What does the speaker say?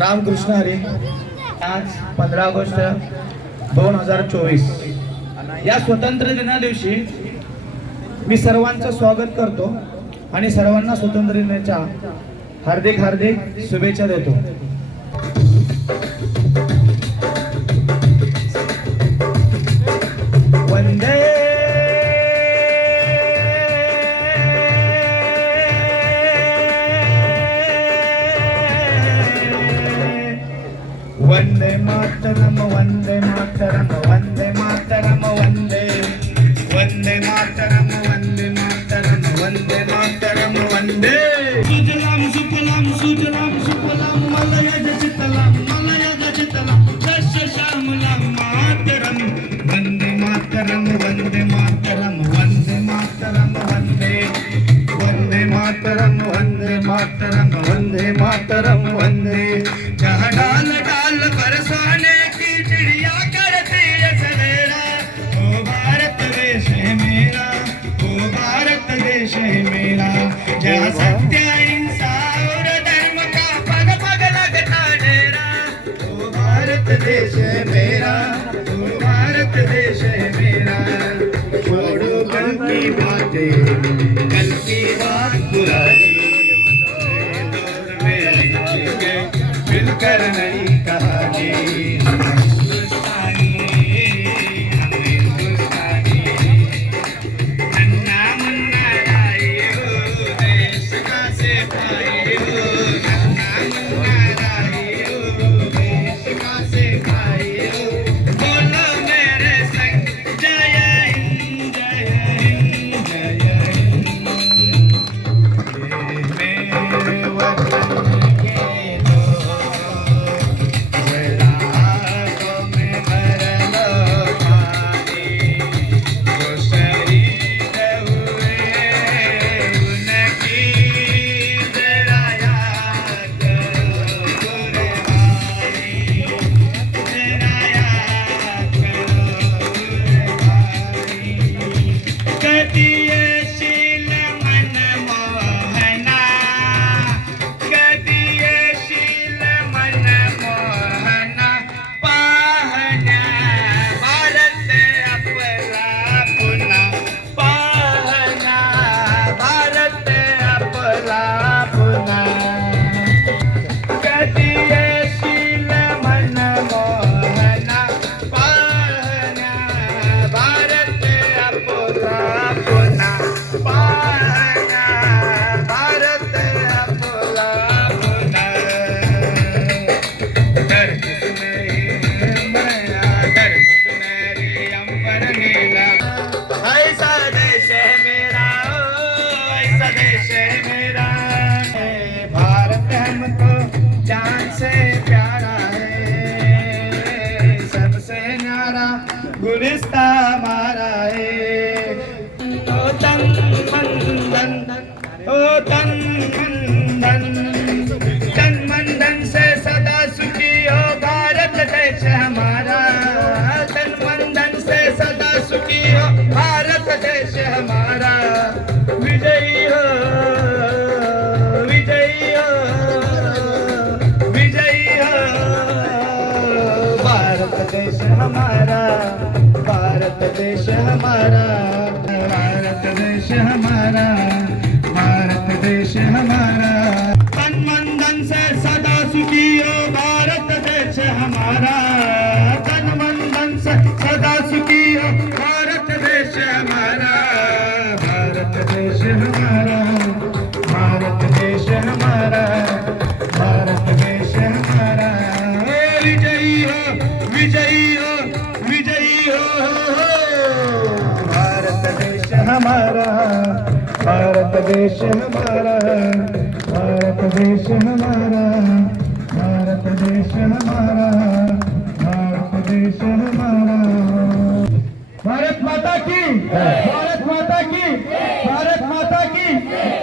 रामकृष्ण हरी. आज पंधरा ऑगस्ट दोन हजार चोवीस. या स्वतंत्र दिना दिवशी मी सर्वांचं स्वागत करतो आणि सर्वांना स्वतंत्र दिनाच्या हार्दिक हार्दिक शुभेच्छा देतो. మాతరమ వందే మాతరమ వందే మాతరమ వందే. వందే మాతరమ వందే మాతరమ వందే మాతరమ వందే. సుజలాం సుఫలాం సుజలాం సుఫలాం మలయజ చిత్తలాం మలయజ చిత్తలాం దశ శ్యామలాం మాతరం వందే మాతరం వందే మాతరం వందే మాతరం వందే. వందే మాతరం వందే మాతరం వందే మాతరం వందే. भारत देश है मेरा तू भारत देश है मेरा। छोड़ो कल की बातें कल की बात पुरानी। दौर में लिखेंगे मिलकर नई कहानी हम हिंदुस्तानी हो, भारत देश हमारा भारत देश हमारा भारत देश हमारा. भारत देश हमारा हमारा भारत देश हमारा भारत देश हमारा भारत देश हमारा भारत देश हमारा। भारत माता की भारत माता की भारत माता की।